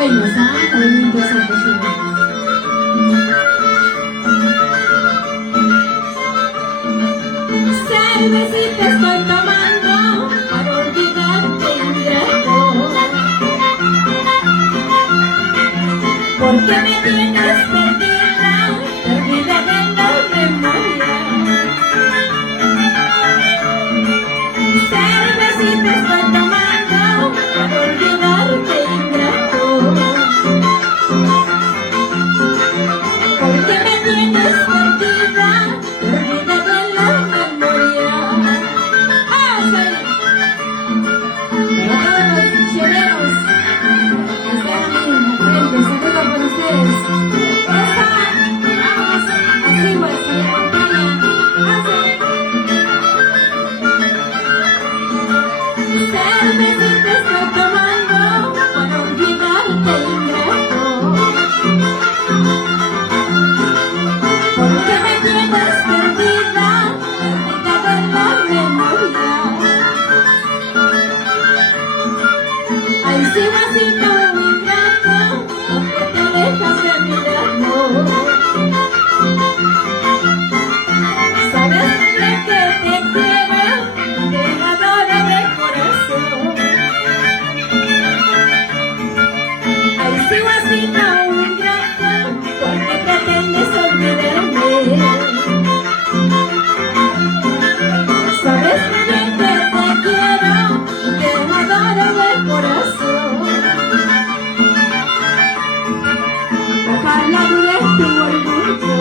halagüeños, ¿ah? Halagüeños apasionados. Cervecita estoy tomando para olvidarte, ingrato, porque me tienes perdida en la memoria. Cervecita estoy tomando para olvidarte, ingrato, porque me tienes perdida en la memoria. Para todos los diccioneros que están a mí frente, saludo para ustedes. Vamos, así pues, se le acompaña. Cervecita estoy tomando para olvidarte, ingrato, porque me tienes perdida en la memoria. Ay, si vasito ingrato, porque te dejas de mi lado. Sabes bien que te quiero, te adoro de corazón. Ay, si vasito ingrato, porque pretendes olvidarme. Sabes bien que te quiero, te adoro de corazón. Ojalá dure tu orgullo,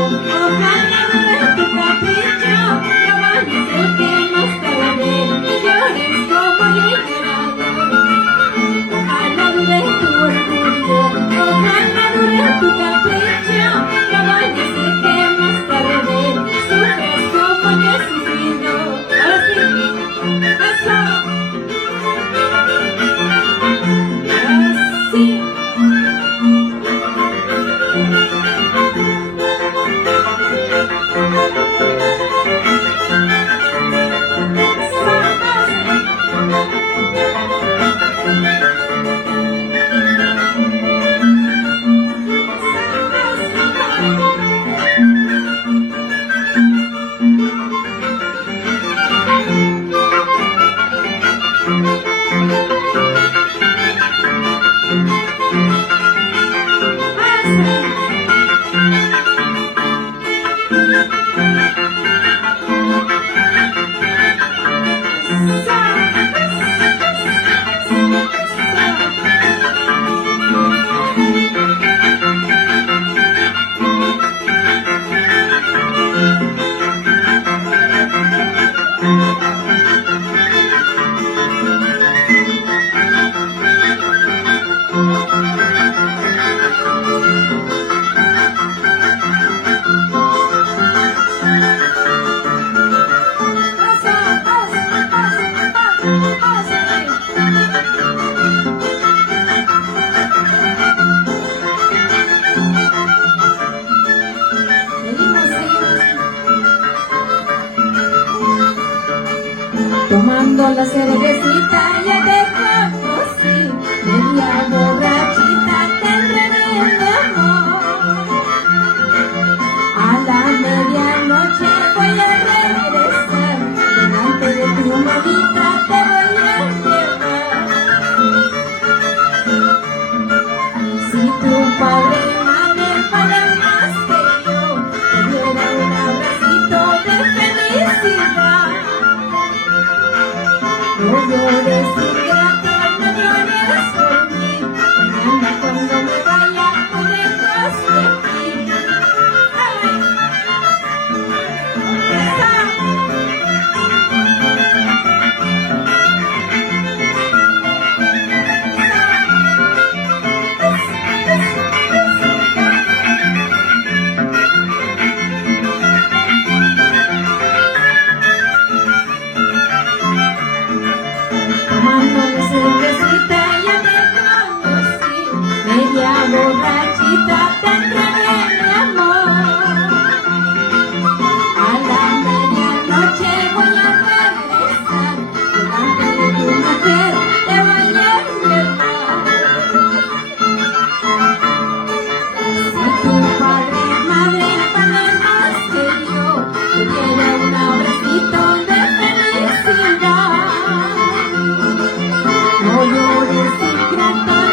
ojalá dure tu capricho, que amanece el que nos tarde y llores como yo he llorado. Ojalá dure tu orgullo, ojalá dure tu capricho, que amanece el que nos tarde, sufres como yo he sufrido. Ahora sí, eso. Así. Tomando la cervecita ya te conocí, media borrachita te enredé en el amor. A la medianoche voy a regresar, delante de tu mamita te voy a llevar. Si tu padre y madre pagan más que yo, te diera un abracito de felicidad. No llores, ingrato, no llores por mí, mañana cuando me vaya tú dejas de aquí. ¡Ay! Tomando la cervecita ya te conocí, media borrachita te entregué mi amor. A la medianoche voy a regresar, delante de tu mujer te voy a llevar. llores, ingrata,